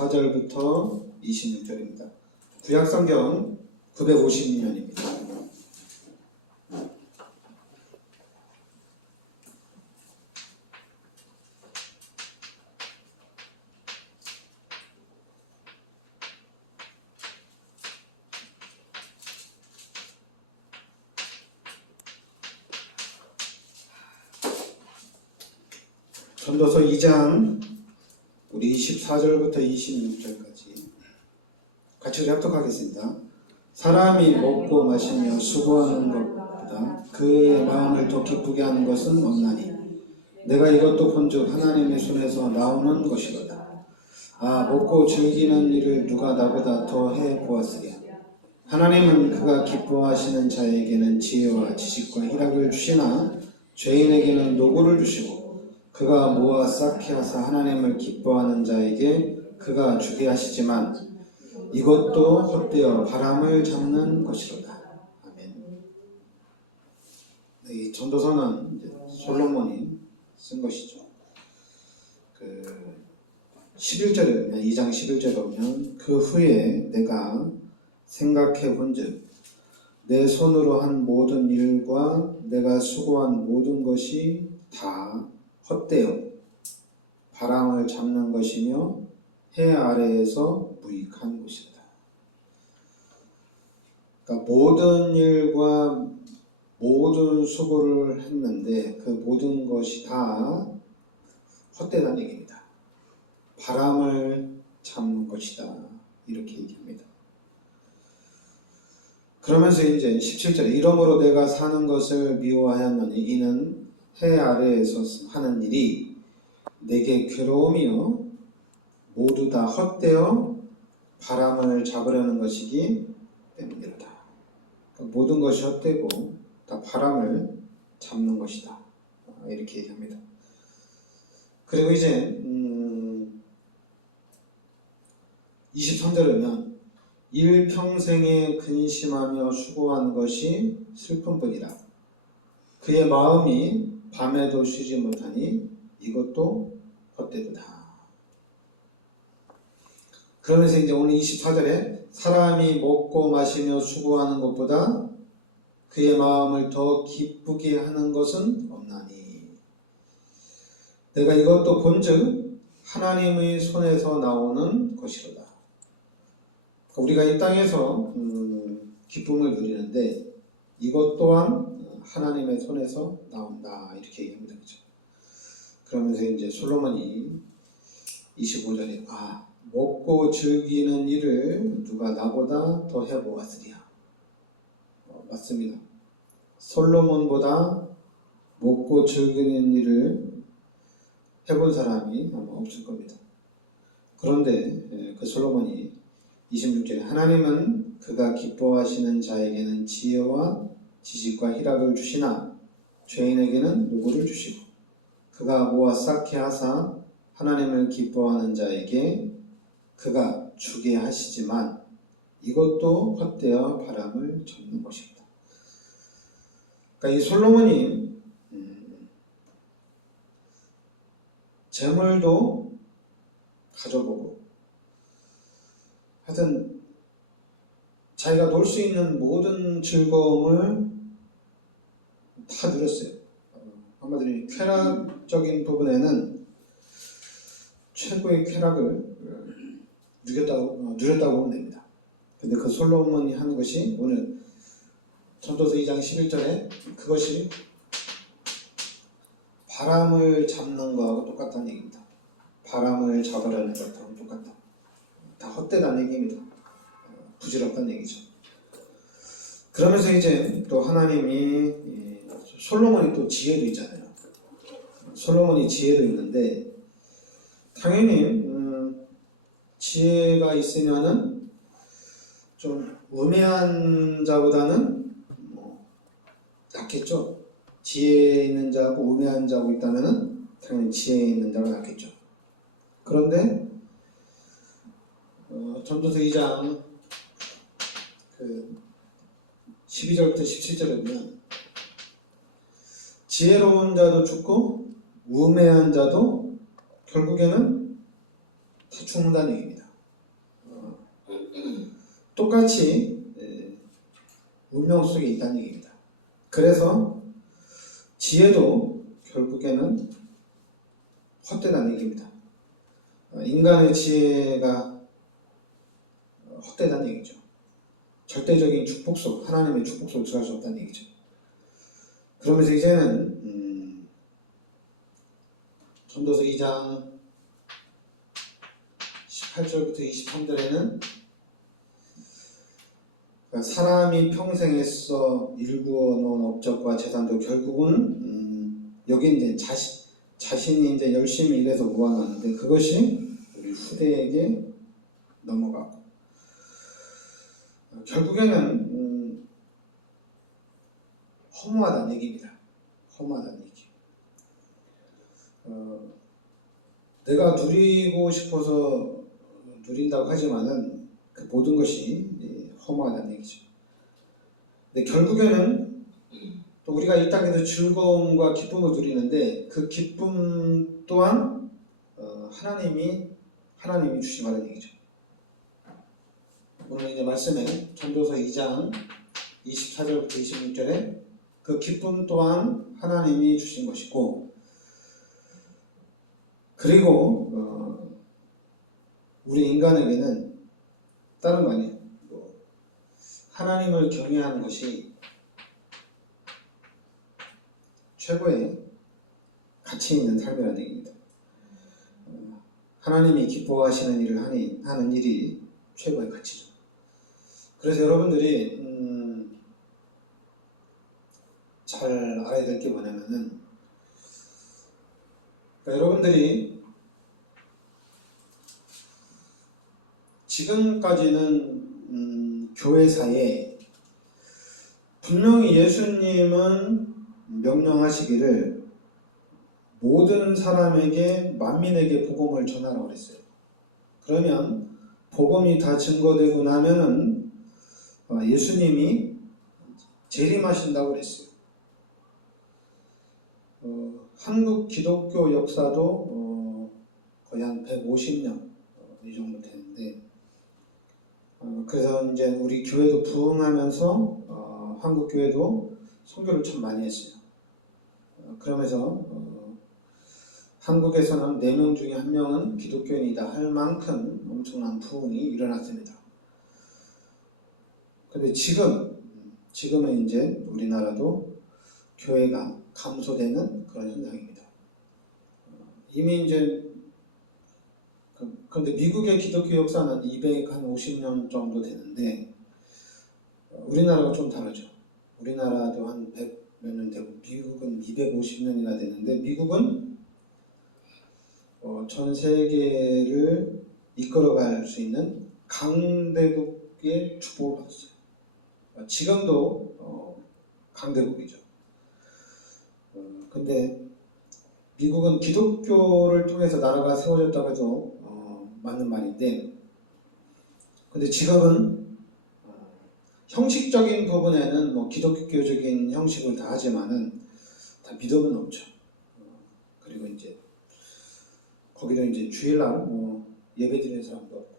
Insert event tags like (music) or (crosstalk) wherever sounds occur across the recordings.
24절부터 26절입니다. 구약성경 950년입니다. 전도서 2장 우리 24절부터 26절까지 같이 합독하겠습니다. 사람이 먹고 마시며 수고하는 것보다 그의 마음을 더 기쁘게 하는 것은 없나니 내가 이것도 본즉 하나님의 손에서 나오는 것이로다. 아 먹고 즐기는 일을 누가 나보다 더 해 보았으랴. 하나님은 그가 기뻐하시는 자에게는 지혜와 지식과 희락을 주시나 죄인에게는 노고를 주시고 그가 모아 쌓게 하사 하나님을 기뻐하는 자에게 그가 주게 하시지만 이것도 헛되어 바람을 잡는 것이로다. 아멘. 네, 이 전도서는 솔로몬이 쓴 것이죠. 그 11절에 보면 2장 11절에 보면 그 후에 내가 생각해 본즉 내 손으로 한 모든 일과 내가 수고한 모든 것이 다 헛되어 바람을 잡는 것이며 해 아래에서 무익한 것이다. 그러니까 모든 일과 모든 수고를 했는데 그 모든 것이 다 헛되다는 얘기입니다. 바람을 잡는 것이다. 이렇게 얘기합니다. 그러면서 이제 17절에 이러므로 내가 사는 것을 미워하였노니 이는 해 아래에서 하는 일이 내게 괴로움이요 모두 다 헛되어 바람을 잡으려는 것이기 때문이다. 그러니까 모든 것이 헛되고 다 바람을 잡는 것이다. 이렇게 얘기합니다. 그리고 이제 음 23절에는 일평생에 근심하며 수고한 것이 슬픔뿐이라. 그의 마음이 밤에도 쉬지 못하니 이것도 헛되도다. 그러면서 이제 오늘 24절에 사람이 먹고 마시며 수고하는 것보다 그의 마음을 더 기쁘게 하는 것은 없나니 내가 이것도 본즉 하나님의 손에서 나오는 것이로다. 우리가 이 땅에서 음, 기쁨을 누리는데 이것 또한 하나님의 손에서 나온다 이렇게 얘기합니다. 그죠? 그러면서 이제 솔로몬이 25절에 아 먹고 즐기는 일을 누가 나보다 더 해보았으랴. 어, 맞습니다. 솔로몬보다 먹고 즐기는 일을 해본 사람이 아마 없을 겁니다. 그런데 예, 그 솔로몬이 26절에 하나님은 그가 기뻐하시는 자에게는 지혜와 지식과 희락을 주시나 죄인에게는 누구를 주시고 그가 모아 쌓게 하사 하나님을 기뻐하는 자에게 그가 주게 하시지만 이것도 헛되어 바람을 접는 것입니다. 그러니까 이 솔로몬이 음, 재물도 가져보고 하여튼 자기가 놀 수 있는 모든 즐거움을 다 누렸어요. 한마디로 쾌락적인 부분에는 최고의 쾌락을 누렸다고, 어, 누렸다고 보면 됩니다. 근데 그 솔로몬이 하는 것이 오늘 전도서 2장 11절에 그것이 바람을 잡는 거하고 똑같다는 얘기입니다. 바람을 잡으려는 것하고 똑같다. 다 헛되다는 얘기입니다. 어, 부질없다는 얘기죠. 그러면서 이제 또 하나님이 솔로몬이 또 지혜도 있잖아요. 솔로몬이 지혜도 있는데 당연히 음, 지혜가 있으면은 좀 우매한 자보다는 뭐 낫겠죠. 지혜 있는 자하고 우매한 자하고 있다면은 당연히 지혜 있는 자가 낫겠죠. 그런데 어, 전도서 2장 그 12절부터 17절에 보면 지혜로운 자도 죽고 우매한 자도 결국에는 다 죽는다는 얘기입니다. 똑같이 에, 운명 속에 있다는 얘기입니다. 그래서 지혜도 결국에는 헛되다는 얘기입니다. 어, 인간의 지혜가 어, 헛되다는 얘기죠. 절대적인 축복 속, 하나님의 축복 속에 들어갈 수 없다는 얘기죠. 그러면서 이제는 음, 전도서 2장 18절부터 23절에는 사람이 평생에서 일구어 놓은 업적과 재산도 결국은 음, 여기 이제 자신, 자신이 이제 열심히 일해서 모아놨는데 그것이 우리 후대에게 넘어가고 어, 결국에는 음, 허무하다는 얘기입니다. 허무하다는 얘기. 어, 내가 누리고 싶어서 누린다고 하지만은 그 모든 것이 예, 허무하다는 얘기죠. 근데 결국에는 또 우리가 이 땅에서 즐거움과 기쁨을 누리는데 그 기쁨 또한 어, 하나님이 하나님이 주시라는 얘기죠. 오늘 이제 말씀에 전도서 2장 24절부터 26절에 그 기쁨 또한 하나님이 주신 것이고 그리고 어, 우리 인간에게는 다른 거 아니에요. 뭐 하나님을 경외하는 것이 최고의 가치 있는 삶이라는 얘기입니다. 어, 하나님이 기뻐하시는 일을 하니, 하는 일이 최고의 가치죠. 그래서 여러분들이 음, 잘 알아야 될 게 뭐냐면은 그러니까 여러분들이 지금까지는 음, 교회사에 분명히 예수님은 명령하시기를 모든 사람에게 만민에게 복음을 전하라고 그랬어요. 그러면 복음이 다 증거되고 나면은 어, 예수님이 재림하신다고 그랬어요. 어, 한국 기독교 역사도 어, 거의 한 150년 어, 이 정도 되는데 어, 그래서 이제 우리 교회도 부흥하면서 어, 한국 교회도 선교를 참 많이 했어요. 어, 그러면서 어, 한국에서는 4명 중에 한 명은 기독교인이다 할 만큼 엄청난 부흥이 일어났습니다. 근데 지금 지금은 이제 우리나라도 교회가 감소되는 그런 현상입니다. 어, 이미 이제 그- 그런데 미국의 기독교 역사는 250년 정도 되는데 어, 우리나라가 좀 다르죠. 우리나라도 한 100 몇 년 되고 미국은 250년이나 되는데 미국은 어, 전 세계를 이끌어갈 수 있는 강대국의 축복을 받았어요. 어, 지금도 어, 강대국이죠. 어, 근데 미국은 기독교를 통해서 나라가 세워졌다고 해도 어, 맞는 말인데, 근데 지금은 어, 형식적인 부분에는 뭐 기독교적인 형식을 다 하지만은 다 믿음은 없죠. 어, 그리고 이제 거기도 이제 주일날 뭐 예배 드리는 사람도 없고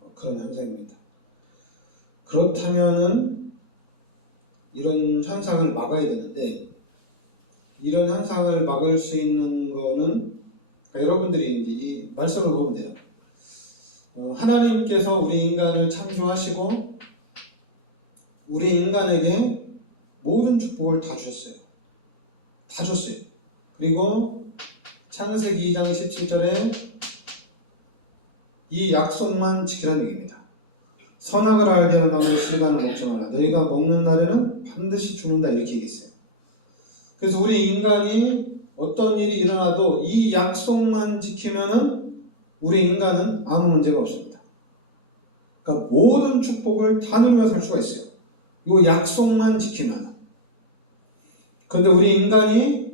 어, 그런 현상입니다. 그렇다면은 이런 현상을 막아야 되는데 이런 현상을 막을 수 있는 거는 그러니까 여러분들이 이제 이 말씀을 보면 돼요. 어, 하나님께서 우리 인간을 창조하시고 우리 인간에게 모든 축복을 다 주셨어요. 다 줬어요. 그리고 창세기 2장 17절에 이 약속만 지키라는 얘기입니다. 선악을 알게 하는 나무의 실과는 먹지 말라. 너희가 먹는 날에는 반드시 죽는다. 이렇게 얘기했어요. 그래서 우리 인간이 어떤 일이 일어나도 이 약속만 지키면은 우리 인간은 아무 문제가 없습니다. 그러니까 모든 축복을 다 누리며 살 수가 있어요. 이 약속만 지키면. 그런데 우리 인간이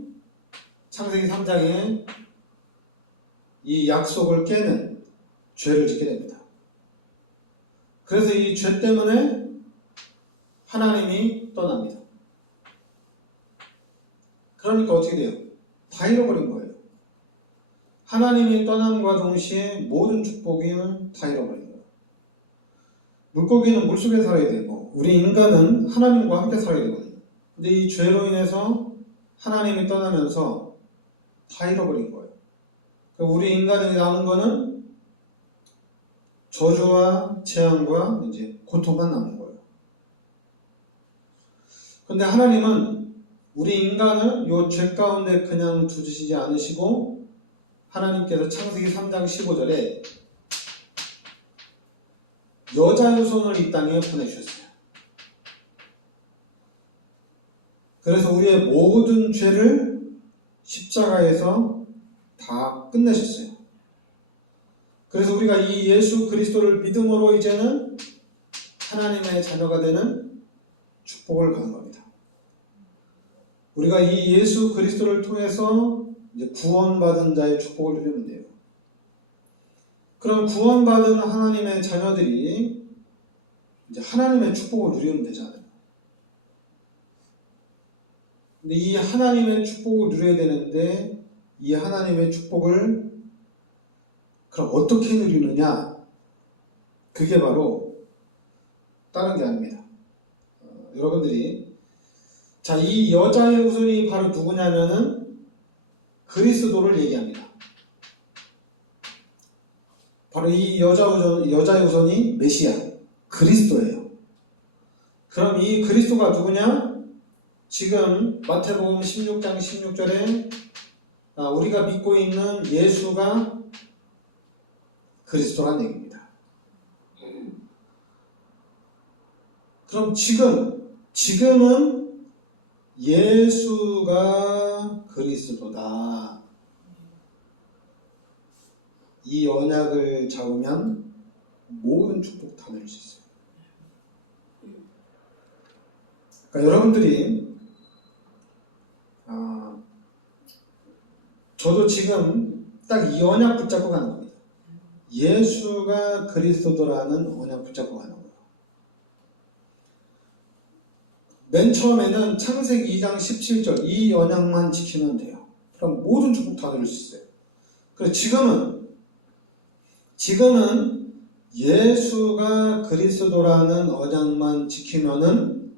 창세기 3장에 이 약속을 깨는 죄를 짓게 됩니다. 그래서 이 죄 때문에 하나님이 떠납니다. 그러니까 어떻게 돼요? 다 잃어버린 거예요. 하나님이 떠남과 동시에 모든 축복을 다 잃어버린 거예요. 물고기는 물속에 살아야 되고 우리 인간은 하나님과 함께 살아야 되거든요. 근데 이 죄로 인해서 하나님이 떠나면서 다 잃어버린 거예요. 그러니까 우리 인간에게 남은 거는 저주와 재앙과 이제 고통만 남은 거예요. 근데 하나님은 우리 인간을 요 죄 가운데 그냥 두시지 않으시고 하나님께서 창세기 3장 15절에 여자 후손을 이 땅에 보내주셨어요. 그래서 우리의 모든 죄를 십자가에서 다 끝내셨어요. 그래서 우리가 이 예수 그리스도를 믿음으로 이제는 하나님의 자녀가 되는 축복을 받는 겁니다. 우리가 이 예수 그리스도를 통해서 이제 구원받은 자의 축복을 누리면 돼요. 그럼 구원받은 하나님의 자녀들이 이제 하나님의 축복을 누리면 되잖아요. 근데 이 하나님의 축복을 누려야 되는데 이 하나님의 축복을 그럼 어떻게 누리느냐? 그게 바로 다른 게 아닙니다. 어, 여러분들이 자, 이 여자의 후손이 바로 누구냐면은 그리스도를 얘기합니다. 바로 이 여자 후손, 여자의 후손이 메시아, 그리스도예요. 그럼 이 그리스도가 누구냐? 지금 마태복음 16장 16절에 아, 우리가 믿고 있는 예수가 그리스도란 얘기입니다. 그럼 지금, 지금은 예수가 그리스도다. 이 언약을 잡으면 모든 축복 다 누릴 수 있어요. 그러니까 여러분들이 아, 저도 지금 딱 이 언약 붙잡고 가는 겁니다. 예수가 그리스도라는 언약 붙잡고 가는 거예요. 맨 처음에는 창세기 2장 17절 이 언약만 지키면 돼요. 그럼 모든 축복 다 누릴 수 있어요. 그래서 지금은 지금은 예수가 그리스도라는 언약만 지키면은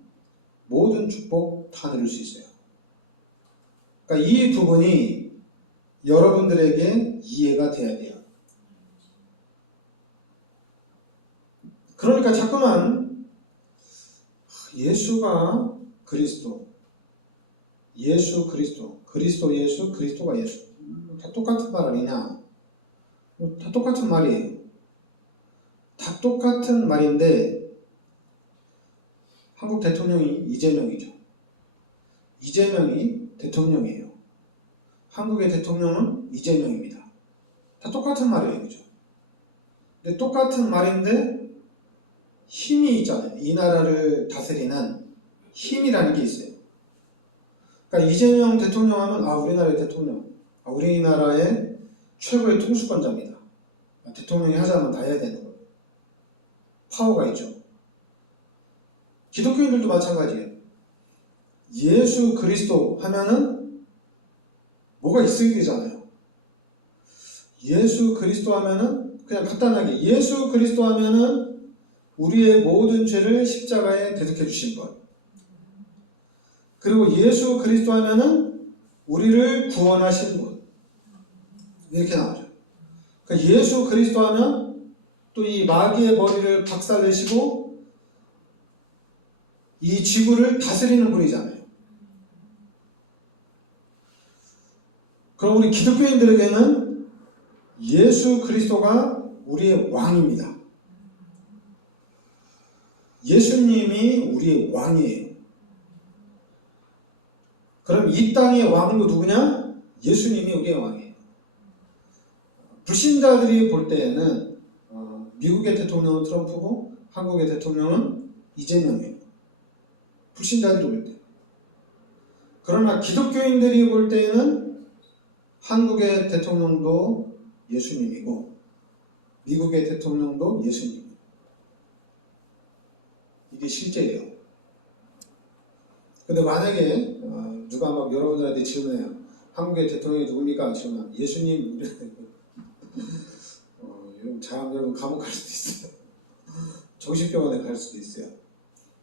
모든 축복 다 누릴 수 있어요. 그러니까 이 부분이 여러분들에게 이해가 돼야 돼요. 그러니까 자꾸만 예수가 그리스도, 예수 그리스도, 그리스도 예수, 그리스도가 예수. 다 똑같은 말 아니냐? 다 똑같은 말이에요. 다 똑같은 말인데 한국 대통령이 이재명이죠. 이재명이 대통령이에요. 한국의 대통령은 이재명입니다. 다 똑같은 말이에요. 그죠? 근데 똑같은 말인데 힘이 있잖아요. 이 나라를 다스리는 힘이라는 게 있어요. 그러니까 이재명 대통령 하면 아 우리나라의 대통령, 아, 우리나라의 최고의 통수권자입니다. 아, 대통령이 하자면 다 해야 되는 거예요. 파워가 있죠. 기독교인들도 마찬가지예요. 예수 그리스도 하면은 뭐가 있어야 되잖아요. 예수 그리스도 하면은 그냥 간단하게 예수 그리스도 하면은 우리의 모든 죄를 십자가에 대속해 주신 것. 그리고 예수 그리스도 하면은 우리를 구원하신 분. 이렇게 나오죠. 그러니까 예수 그리스도 하면 또 이 마귀의 머리를 박살내시고 이 지구를 다스리는 분이잖아요. 그럼 우리 기독교인들에게는 예수 그리스도가 우리의 왕입니다. 예수님이 우리의 왕이에요. 그럼 이 땅의 왕도 누구냐? 예수님이 우리의 왕이에요. 불신자들이 볼 때에는 어, 미국의 대통령은 트럼프고 한국의 대통령은 이재명이에요. 불신자들이 볼 때. 그러나 기독교인들이 볼 때에는 한국의 대통령도 예수님이고 미국의 대통령도 예수님이에요. 이게 실제예요. 근데 만약에 어, 누가 막 여러분들한테 질문해요. 한국의 대통령이 누굽니까? 질문 예수님 (laughs) 어, 여러분 잘하면 여러분 감옥 갈 수도 있어요. 정신병원에 갈 수도 있어요.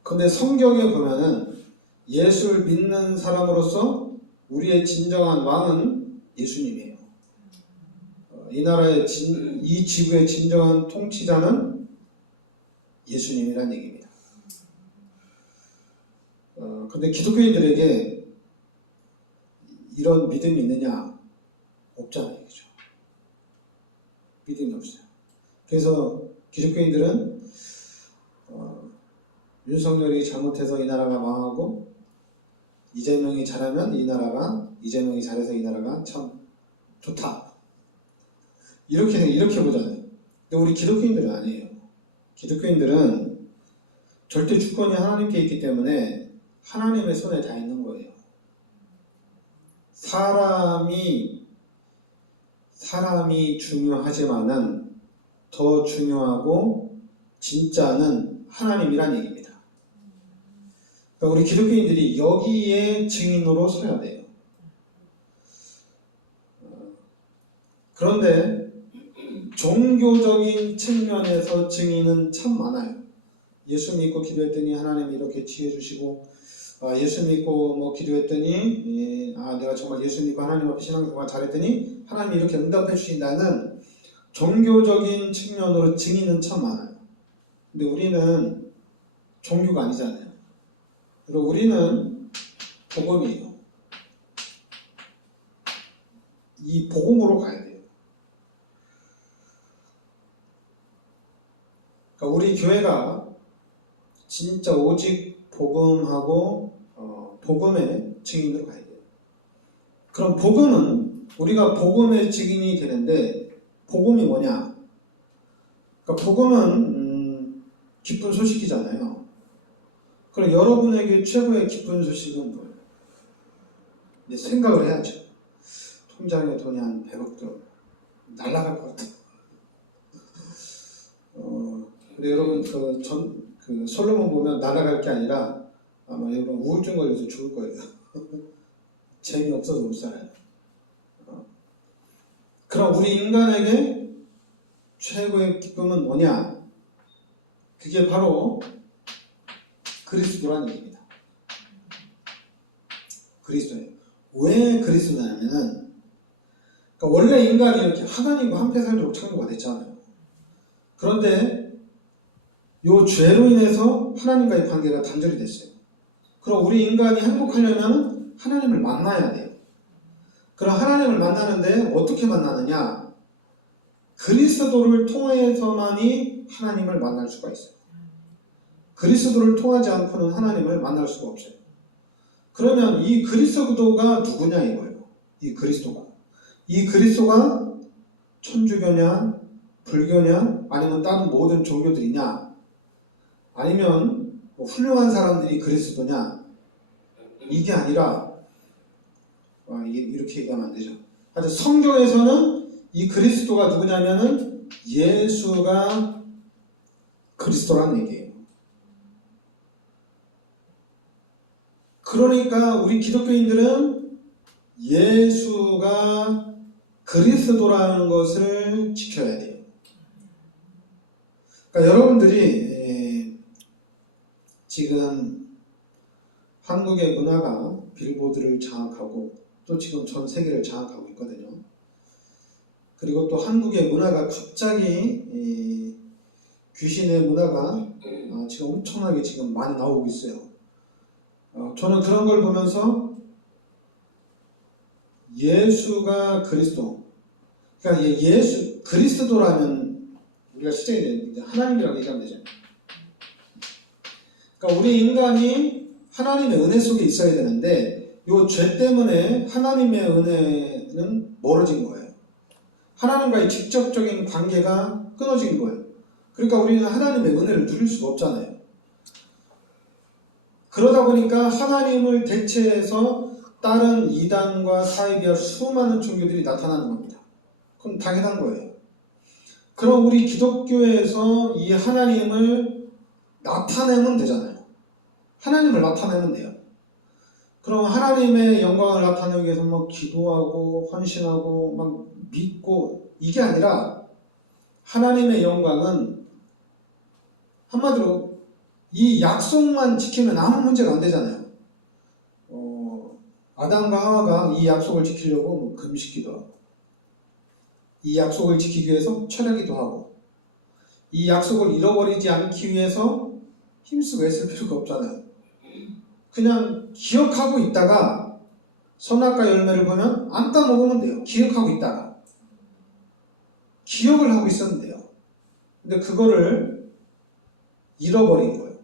근데 성경에 보면은 예수를 믿는 사람으로서 우리의 진정한 왕은 예수님이에요. 어, 이 나라의 진, 이 지구의 진정한 통치자는 예수님이란 얘기입니다. 어, 근데 기독교인들에게 이런 믿음이 있느냐? 없잖아요. 그죠? 믿음이 없어요. 그래서 기독교인들은 어, 윤석열이 잘못해서 이 나라가 망하고 이재명이 잘하면 이 나라가 이재명이 잘해서 이 나라가 참 좋다. 이렇게 이렇게 보잖아요. 근데 우리 기독교인들은 아니에요. 기독교인들은 절대 주권이 하나님께 있기 때문에 하나님의 손에 다 있는 거예요. 사람이 사람이 중요하지만은 더 중요하고 진짜는 하나님이란 얘기입니다. 그러니까 우리 기독교인들이 여기에 증인으로 서야 돼요. 어, 그런데 종교적인 측면에서 증인은 참 많아요. 예수 믿고 기도했더니 하나님이 이렇게 지혜 주시고 아, 예수 믿고 뭐 기도했더니 예, 아 내가 정말 예수 믿고 하나님 앞에 신앙생활 잘했더니 하나님이 이렇게 응답해 주신다는 종교적인 측면으로 증인은 참 많아요. 근데 우리는 종교가 아니잖아요. 그리고 우리는 복음이에요. 이 복음으로 가야 돼요. 그러니까 우리 교회가 진짜 오직 복음하고 어, 복음의 증인으로 가야 돼요. 그럼 복음은 우리가 복음의 증인이 되는데 복음이 뭐냐? 그러니까 복음은 음, 기쁜 소식이잖아요. 그럼 여러분에게 최고의 기쁜 소식은 뭐예요? 이제 생각을 해야죠. 통장에 돈이 한 100억 들어 날라갈 것 같아. 어, 근데 여러분 그 전 그 솔로몬 보면 날아갈 게 아니라 아마 여러분 우울증 걸려서 죽을 거예요. (laughs) 재미없어서 못 살아요. 어. 그럼 우리 인간에게 최고의 기쁨은 뭐냐? 그게 바로 그리스도라는 얘기입니다. 그리스도예요. 왜 그리스도냐면은 그러니까 원래 인간이 이렇게 하나님과 함께 살도록 창조가 됐잖아요. 그런데 요 죄로 인해서 하나님과의 관계가 단절이 됐어요. 그럼 우리 인간이 행복하려면 하나님을 만나야 돼요. 그럼 하나님을 만나는데 어떻게 만나느냐? 그리스도를 통해서만이 하나님을 만날 수가 있어요. 그리스도를 통하지 않고는 하나님을 만날 수가 없어요. 그러면 이 그리스도가 누구냐 이거예요. 이 그리스도가. 이 그리스도가 천주교냐, 불교냐, 아니면 다른 모든 종교들이냐, 아니면 뭐 훌륭한 사람들이 그리스도냐, 이게 아니라, 와, 이게 이렇게 얘기하면 안 되죠. 하여튼 성경에서는 이 그리스도가 누구냐면은 예수가 그리스도라는 얘기예요. 그러니까 우리 기독교인들은 예수가 그리스도라는 것을 지켜야 돼요. 그러니까 여러분들이 에, 지금 한국의 문화가 빌보드를 장악하고 또 지금 전 세계를 장악하고 있거든요. 그리고 또 한국의 문화가 갑자기 이 귀신의 문화가 어, 지금 엄청나게 지금 많이 나오고 있어요. 어, 저는 그런 걸 보면서 예수가 그리스도, 그러니까 예- 예수 그리스도라면 우리가 시작이 되는데 하나님이라고 얘기하면 되죠. 그러니까 우리 인간이 하나님의 은혜 속에 있어야 되는데 요죄 때문에 하나님의 은혜는 멀어진 거예요. 하나님과의 직접적인 관계가 끊어진 거예요. 그러니까 우리는 하나님의 은혜를 누릴 수가 없잖아요. 그러다 보니까 하나님을 대체해서 다른 이단과 사이비와 수많은 종교들이 나타나는 겁니다. 그럼 당연한 거예요. 그럼 우리 기독교에서 이 하나님을 나타내면 되잖아요. 하나님을 나타내면 돼요. 그럼 하나님의 영광을 나타내기 위해서 뭐 기도하고 헌신하고 막 믿고 이게 아니라 하나님의 영광은 한마디로 이 약속만 지키면 아무 문제가 안 되잖아요. 어, 아담과 하와가 이 약속을 지키려고 뭐 금식기도 하고, 이 약속을 지키기 위해서 철회기도 하고, 이 약속을 잃어버리지 않기 위해서 힘쓰고 애쓸 필요가 없잖아요. 그냥 기억하고 있다가 선악과 열매를 보면 안 따먹으면 돼요. 기억하고 있다가. 기억을 하고 있었는데요. 근데 그거를 잃어버린 거예요.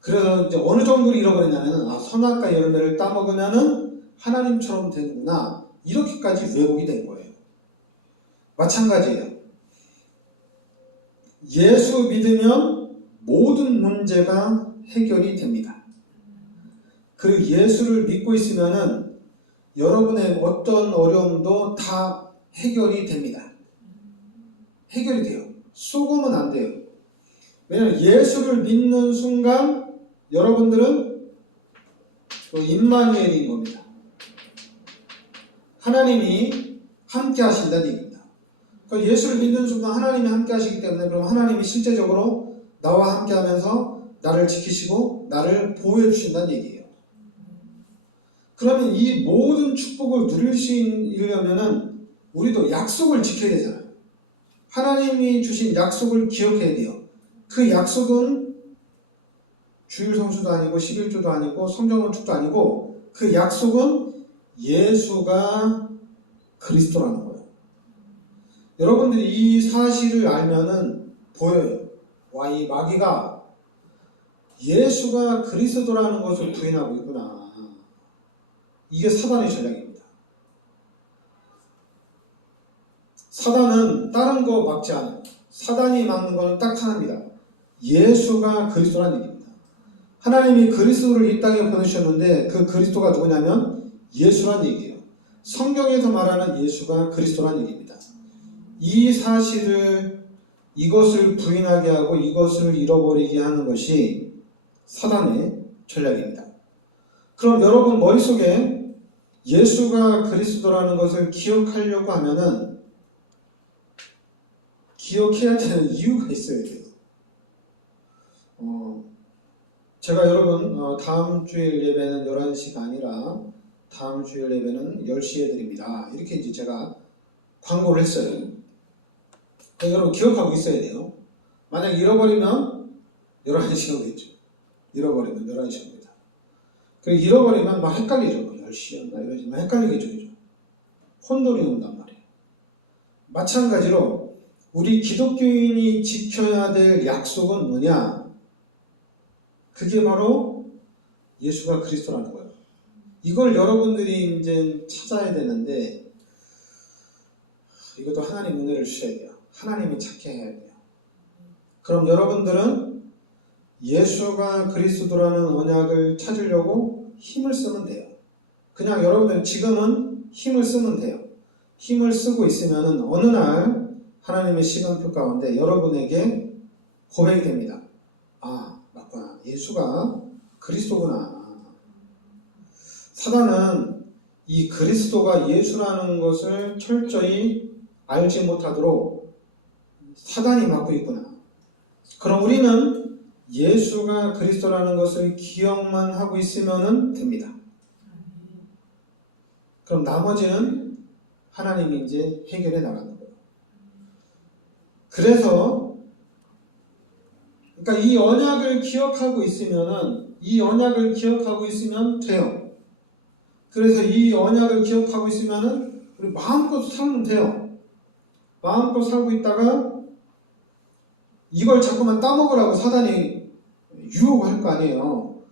그래서 이제 어느 정도로 잃어버리냐면은 아, 선악과 열매를 따먹으면은 하나님처럼 되는구나 이렇게까지 왜곡이 된 거예요. 마찬가지예요. 예수 믿으면 모든 문제가 해결이 됩니다. 그리고 예수를 믿고 있으면은 여러분의 어떤 어려움도 다 해결이 됩니다. 해결이 돼요. 속으면 안 돼요. 왜냐하면 예수를 믿는 순간 여러분들은 그 임마누엘인 겁니다. 하나님이 함께 하신다는 얘기입니다. 그러니까 예수를 믿는 순간 하나님이 함께 하시기 때문에 그럼 하나님이 실제적으로 나와 함께 하면서 나를 지키시고 나를 보호해 주신다는 얘기예요. 그러면 이 모든 축복을 누릴 수 있으려면은 우리도 약속을 지켜야 되잖아요. 하나님이 주신 약속을 기억해야 돼요. 그 약속은 주일 성수도 아니고 11조도 아니고 성경 건축도 아니고 그 약속은 예수가 그리스도라는 거예요. 여러분들이 이 사실을 알면은 보여요. 와, 이 마귀가 예수가 그리스도라는 것을 부인하고 있구나. 이게 사단의 전략입니다. 사단은 다른 거 막지 않아요. 사단이 막는 거는 딱 하나입니다. 예수가 그리스도라는 얘기입니다. 하나님이 그리스도를 이 땅에 보내셨는데 그 그리스도가 누구냐면 예수란 얘기예요. 성경에서 말하는 예수가 그리스도란 얘기입니다. 이 사실을 이것을 부인하게 하고 이것을 잃어버리게 하는 것이 사단의 전략입니다. 그럼 여러분 머릿속에 예수가 그리스도라는 것을 기억하려고 하면은 기억해야 되는 이유가 있어야 돼요. 어, 제가 여러분 어, 다음 주일 예배는 11시가 아니라 다음 주일 예배는 10시에 드립니다. 이렇게 이제 제가 광고를 했어요. 그러니까 여러분 기억하고 있어야 돼요. 만약 잃어버리면 11시가 오겠죠. 잃어버리면 11시가 옵니다. 그리고 잃어버리면 막 헷갈리죠. 10시였나 이러지만 헷갈리겠죠. 그죠? 혼돈이 온단 말이에요. 마찬가지로 우리 기독교인이 지켜야 될 약속은 뭐냐? 그게 바로 예수가 그리스도라는 거예요. 이걸 여러분들이 이제 찾아야 되는데 이것도 하나님 은혜를 주셔야 돼요. 하나님이 찾게 해야 돼요. 그럼 여러분들은 예수가 그리스도라는 언약을 찾으려고 힘을 쓰면 돼요. 그냥 여러분들은 지금은 힘을 쓰면 돼요. 힘을 쓰고 있으면 어느 날 하나님의 시간표 가운데 여러분에게 고백이 됩니다. 아, 맞구나. 예수가 그리스도구나. 사단은 이 그리스도가 예수라는 것을 철저히 알지 못하도록 사단이 막고 있구나. 그럼 우리는 예수가 그리스도라는 것을 기억만 하고 있으면 됩니다. 그럼 나머지는 하나님이 이제 해결해 나가는 거예요. 그래서 그러니까 이 언약을 기억하고 있으면은 이 언약을 기억하고 있으면 돼요. 그래서 이 언약을 기억하고 있으면은 우리 마음껏 살면 돼요. 마음껏 살고 있다가 이걸 자꾸만 따먹으라고 사단이 유혹할 거 아니에요.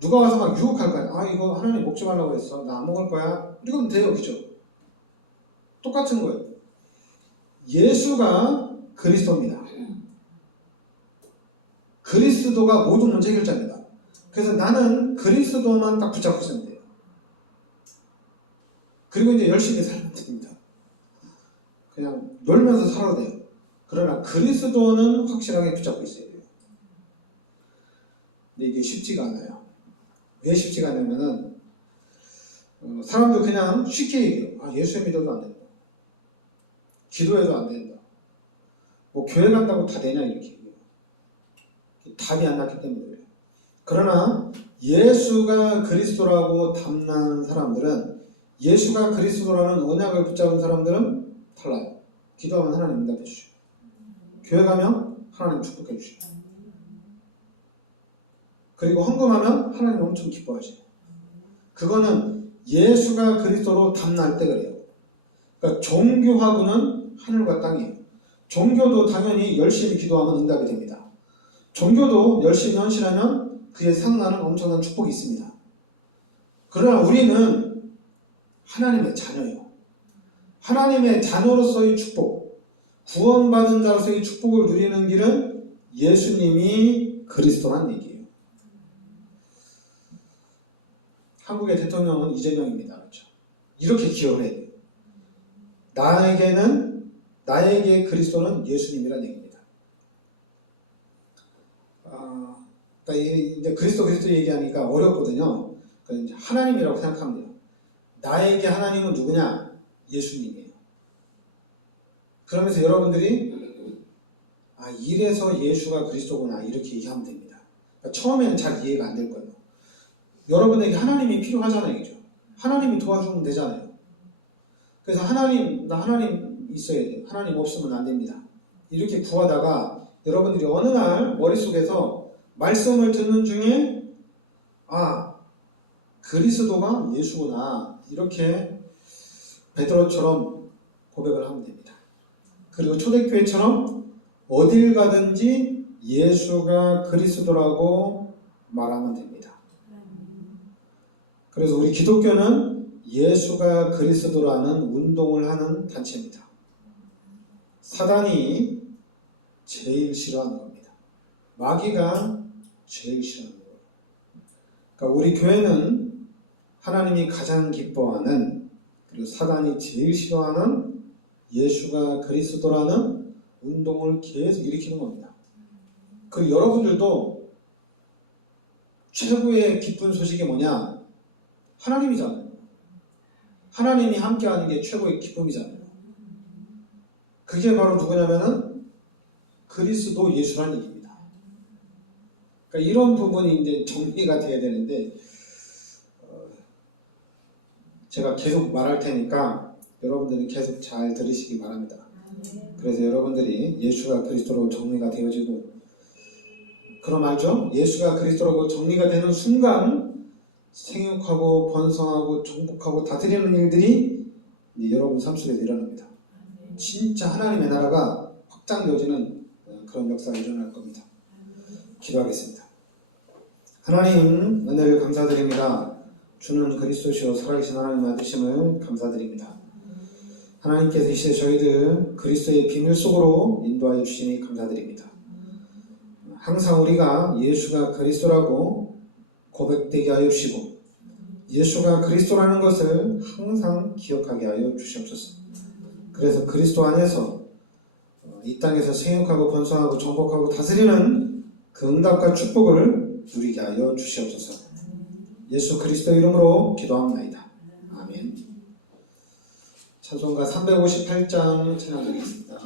누가 와서 막 유혹할 거야. 아, 이거 하나님 먹지 말라고 했어. 나 안 먹을 거야. 이러면 돼요. 그죠? 똑같은 거예요. 예수가 그리스도입니다. 그리스도가 모든 문제 해결자입니다. 그래서 나는 그리스도만 딱 붙잡고 있으면 돼요. 그리고 이제 열심히 살면 됩니다. 그냥 놀면서 살아도 돼요. 그러나 그리스도는 확실하게 붙잡고 있어야 돼요. 근데 이게 쉽지가 않아요. 왜 쉽지가 않냐면은 어, 사람들 그냥 쉽게 얘기해요. 아 예수 믿어도 안 된다. 기도해도 안 된다. 뭐 교회 간다고 다 되냐 이렇게 얘기해요. 답이 안 났기 때문에 그래요. 그러나 예수가 그리스도라고 담난 사람들은 예수가 그리스도라는 언약을 붙잡은 사람들은 달라요. 기도하면 하나님 응답해 주시고 교회 가면 하나님 축복해 주시고 그리고 헌금하면 하나님 엄청 기뻐하시고 그거는 예수가 그리스도로 담날 때 그래요. 그러니까 종교하고는 하늘과 땅이에요. 종교도 당연히 열심히 기도하면 응답이 됩니다. 종교도 열심히 헌신하면 그에 상응하는 엄청난 축복이 있습니다. 그러나 우리는 하나님의 자녀예요. 하나님의 자녀로서의 축복, 구원받은 자로서의 축복을 누리는 길은 예수님이 그리스도란 얘기예요. 한국의 대통령은 이재명입니다. 그렇죠? 이렇게 기억을 해야 돼요. 나에게는 나에게 그리스도는 예수님이란 얘기입니다. 아, 그러니까 이- 이제 그리스도 그리스도 얘기하니까 어렵거든요. 그러니까 하나님이라고 돼요. 나에게 하나님은 누구냐? 예수님이에요. 그러면서 여러분들이 아 이래서 예수가 그리스도구나 이렇게 얘기하면 됩니다. 그러니까 처음에는 잘 이해가 안 될 거예요. 여러분에게 하나님이 필요하잖아요, 그죠? 하나님이 도와주면 되잖아요. 그래서 하나님 나 하나님 있어야 돼요. 하나님 없으면 안 됩니다. 이렇게 구하다가 여러분들이 어느 날 머릿속에서 말씀을 듣는 중에 아 그리스도가 예수구나 이렇게 베드로처럼 고백을 하면 됩니다. 그리고 초대교회처럼 어딜 가든지 예수가 그리스도라고 말하면 됩니다. 그래서 우리 기독교는 예수가 그리스도라는 운동을 하는 단체입니다. 사단이 제일 싫어하는 겁니다. 마귀가 제일 싫어하는 거예요. 그러니까 우리 교회는 하나님이 가장 기뻐하는 그리고 사단이 제일 싫어하는 예수가 그리스도라는 운동을 계속 일으키는 겁니다. 그리고 여러분들도 최고의 기쁜 소식이 뭐냐? 하나님이잖아요. 하나님이 함께하는 게 최고의 기쁨이잖아요. 그게 바로 누구냐면은 그리스도 예수라는 얘기입니다. 그러니까 이런 부분이 이제 정리가 돼야 되는데 어, 제가 계속 말할 테니까 여러분들은 계속 잘 들으시기 바랍니다. 그래서 여러분들이 예수가 그리스도로 정리가 되어지고 그럼 알죠? 예수가 그리스도로 정리가 되는 순간 생육하고 번성하고 정복하고 다스리는 일들이 여러분 삶 속에 일어납니다. 진짜 하나님의 나라가 확장되어지는 어, 그런 역사가 일어날 겁니다. 기도하겠습니다. 하나님 은혜를 감사드립니다. 주는 그리스도시요 살아계신 하나님 아드심을 감사드립니다. 하나님께서 이 시대 저희들 그리스도의 비밀 속으로 인도하여 주시니 감사드립니다. 항상 우리가 예수가 그리스도라고 고백되게 하여 주시고 예수가 그리스도라는 것을 항상 기억하게 하여 주시옵소서. 그래서 그리스도 안에서 어, 이 땅에서 생육하고 번성하고 정복하고 다스리는 그 응답과 축복을 누리게 하여 주시옵소서. 예수 그리스도 이름으로 기도합니다. 찬송가 358장 찬양드리겠습니다.